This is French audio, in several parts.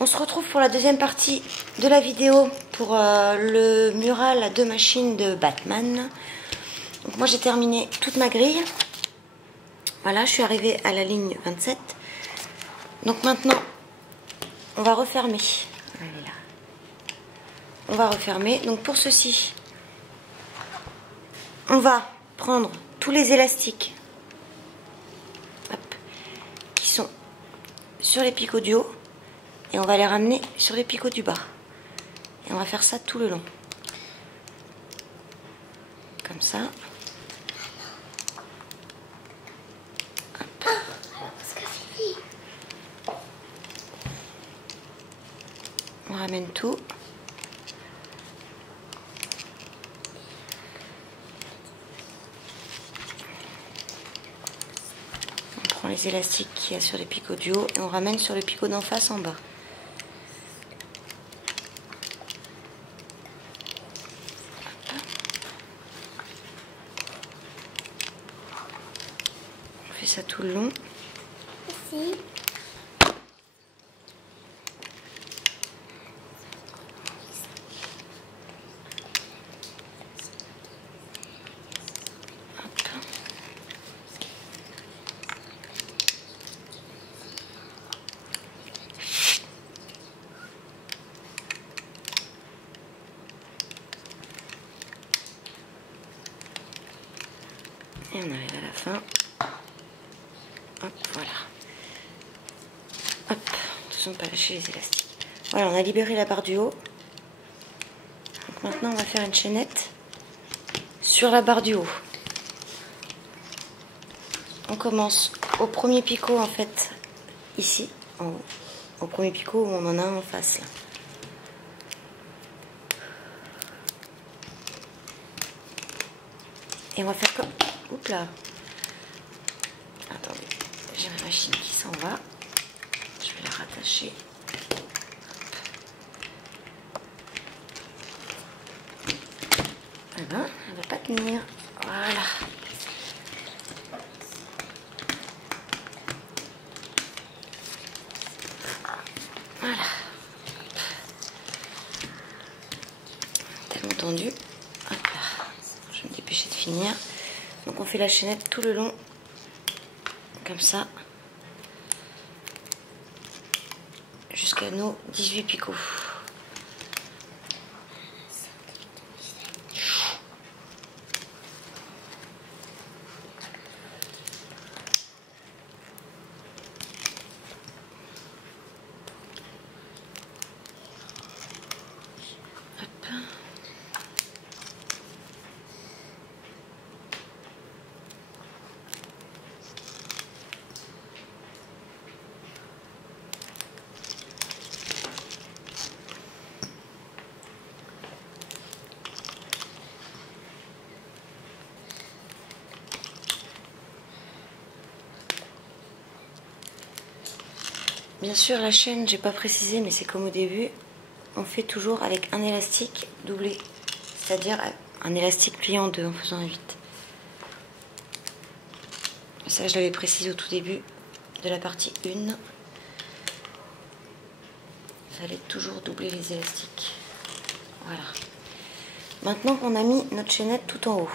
On se retrouve pour la deuxième partie de la vidéo pour le mural à 2 machines de Batman. Donc moi j'ai terminé toute ma grille. Voilà, je suis arrivée à la ligne 27. Donc maintenant, on va refermer. Elle est là. On va refermer. Donc pour ceci, on va prendre tous les élastiques qui sont sur les picots du haut et on va les ramener sur les picots du bas. Et on va faire ça tout le long. Comme ça. On ramène tout. On prend les élastiques qu'il y a sur les picots du haut et on ramène sur le picot d'en face en bas. On fait ça tout le long. Merci. Et on arrive à la fin. Hop, voilà. Hop, attention de ne pas lâcher les élastiques. Voilà, on a libéré la barre du haut. Donc maintenant, on va faire une chaînette sur la barre du haut. On commence au premier picot, en fait, ici, en haut. Au premier picot où on en a un en face, là. Et on va faire comme... Oups là. Attendez, j'ai ma machine qui s'en va. Je vais la rattacher. Ah ben, elle va pas tenir. Voilà. Voilà. Tellement tendu. Hop là. Je vais me dépêcher de finir. Donc on fait la chaînette tout le long, comme ça, jusqu'à nos 18 picots. Bien sûr, la chaîne, j'ai pas précisé, mais c'est comme au début, on fait toujours avec un élastique doublé, c'est-à-dire un élastique plié en deux en faisant un 8. Et ça, je l'avais précisé au tout début de la partie 1. Il fallait toujours doubler les élastiques. Voilà. Maintenant qu'on a mis notre chaînette tout en haut,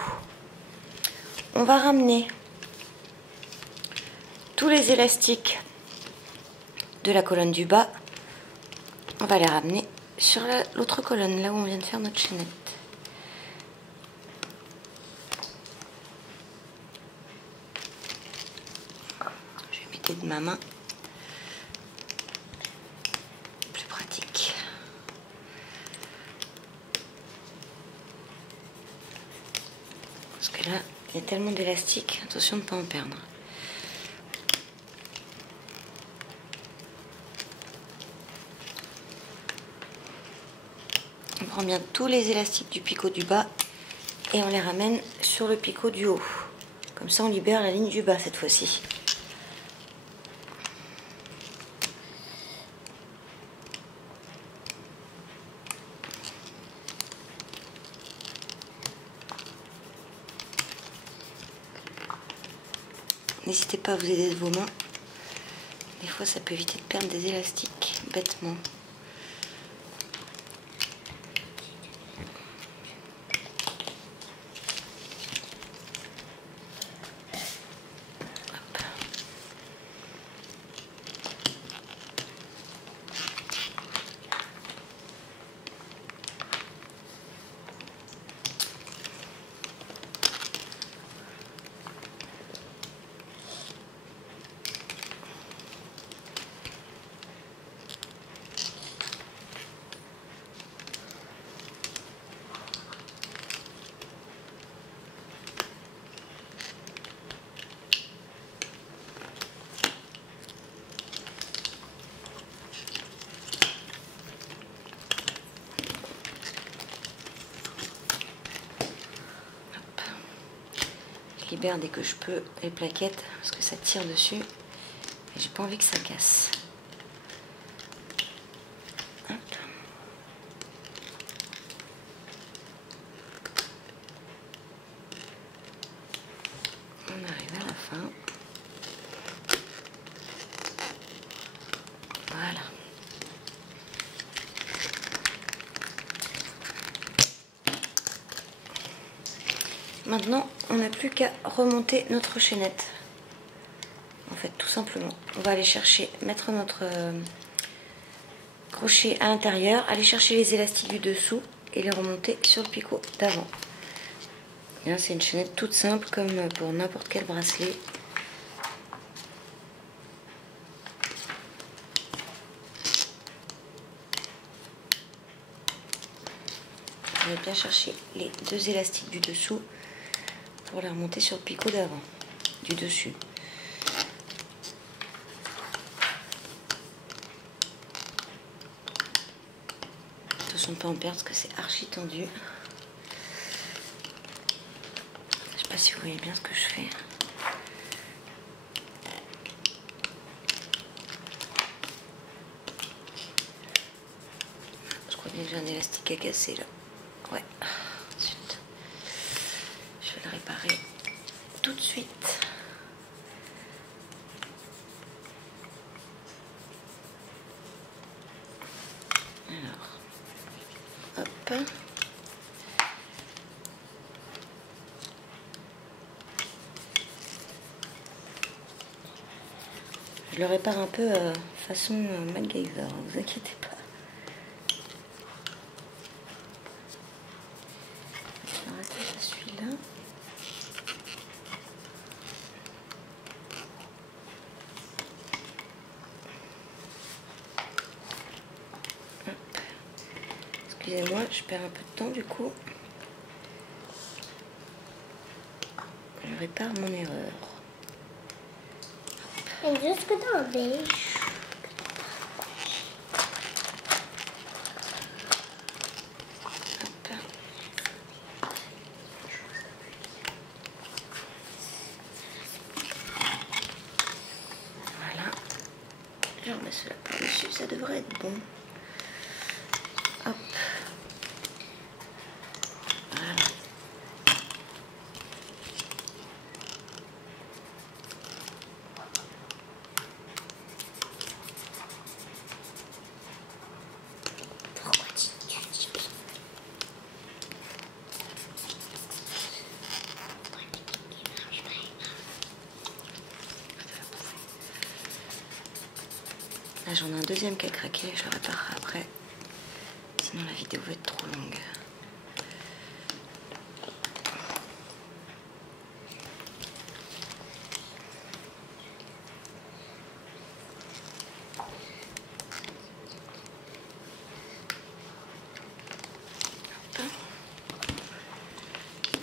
on va ramener tous les élastiques de la colonne du bas, on va les ramener sur l'autre colonne, là où on vient de faire notre chaînette. Je vais mettre de ma main, plus pratique. Parce que là, il y a tellement d'élastiques, attention de ne pas en perdre. On prend bien tous les élastiques du picot du bas et on les ramène sur le picot du haut. Comme ça, on libère la ligne du bas cette fois-ci. N'hésitez pas à vous aider de vos mains. Des fois, ça peut éviter de perdre des élastiques. bêtement. Je libère dès que je peux les plaquettes parce que ça tire dessus et j'ai pas envie que ça casse. Hop. On arrive à la fin. Voilà. Maintenant, on n'a plus qu'à remonter notre chaînette. En fait, tout simplement. On va aller chercher, mettre notre crochet à l'intérieur, aller chercher les élastiques du dessous et les remonter sur le picot d'avant. C'est une chaînette toute simple comme pour n'importe quel bracelet. On va bien chercher les deux élastiques du dessous pour les remonter sur le picot d'avant, du dessus. Attention de ne pas en perdre parce que c'est archi tendu. Je sais pas si vous voyez bien ce que je fais. Je crois bien que j'ai un élastique à casser là. Ouais. Ensuite, je vais le réparer tout de suite. Alors, hop. Je le répare un peu façon MacGyver, ne vous inquiétez pas. Je vais arrêter à celui-là. Excusez-moi, je perds un peu de temps du coup. Je répare mon erreur. En juste que dans le beige. Voilà. Je remets cela par-dessus, ça devrait être bon. Hop. Voilà. Pourquoi tu caches? Là j'en ai un deuxième qui a craqué, je le réparerai après. Sinon la vidéo va être trop longue.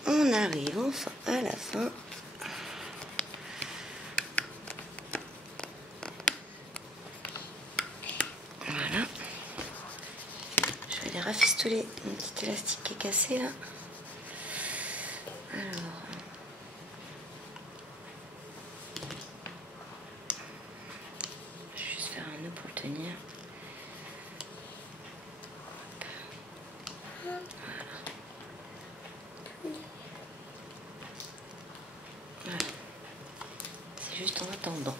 On arrive enfin à la fin. Voilà. Je vais aller rafistoler mon petit élastique qui est cassé là. Alors. Je vais juste faire un nœud pour le tenir. Voilà. Voilà. C'est juste en attendant.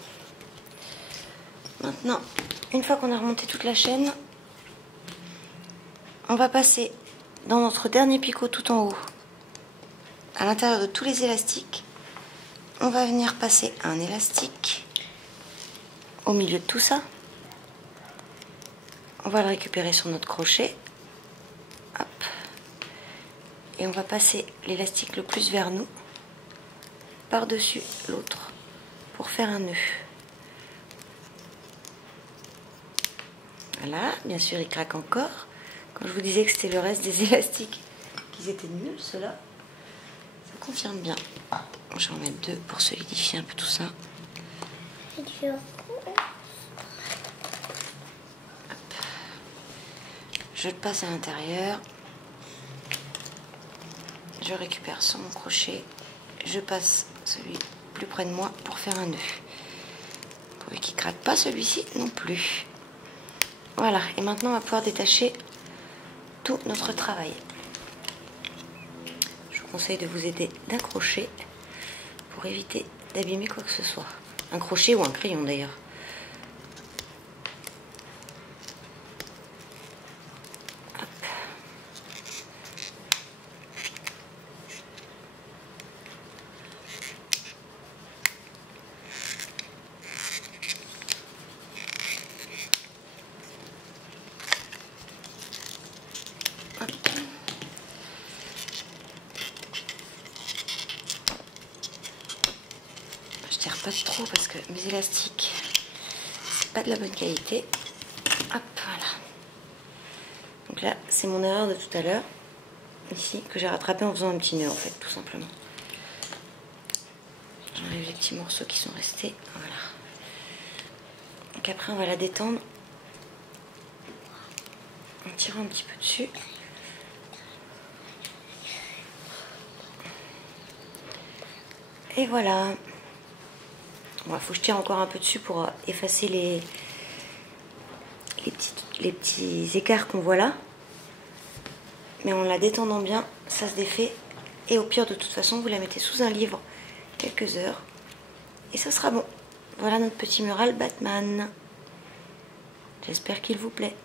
Maintenant, une fois qu'on a remonté toute la chaîne, on va passer dans notre dernier picot tout en haut, à l'intérieur de tous les élastiques. On va venir passer un élastique au milieu de tout ça. On va le récupérer sur notre crochet. Hop. Et on va passer l'élastique le plus vers nous, par-dessus l'autre, pour faire un nœud. Voilà, bien sûr il craque encore. Quand je vous disais que c'était le reste des élastiques, qu'ils étaient nuls, ceux-là, ça confirme bien. Je vais en mettre 2 pour solidifier un peu tout ça. C'est dur. Je le passe à l'intérieur. Je récupère sur mon crochet. Je passe celui plus près de moi pour faire un nœud. Pour qu'il ne craque pas celui-ci non plus. Voilà, et maintenant on va pouvoir détacher tout notre travail. Je vous conseille de vous aider d'un crochet pour éviter d'abîmer quoi que ce soit. Un crochet ou un crayon d'ailleurs. Je tire pas trop parce que mes élastiques, c'est pas de la bonne qualité. Hop, voilà. Donc là, c'est mon erreur de tout à l'heure, ici, que j'ai rattrapé en faisant un petit nœud en fait, tout simplement. J'enlève les petits morceaux qui sont restés. Voilà. Donc après, on va la détendre en tirant un petit peu dessus. Et voilà. Bon, il faut que je tire encore un peu dessus pour effacer les petits écarts qu'on voit là. Mais en la détendant bien, ça se défait. Et au pire, de toute façon, vous la mettez sous un livre quelques heures. Et ça sera bon. Voilà notre petit mural Batman. J'espère qu'il vous plaît.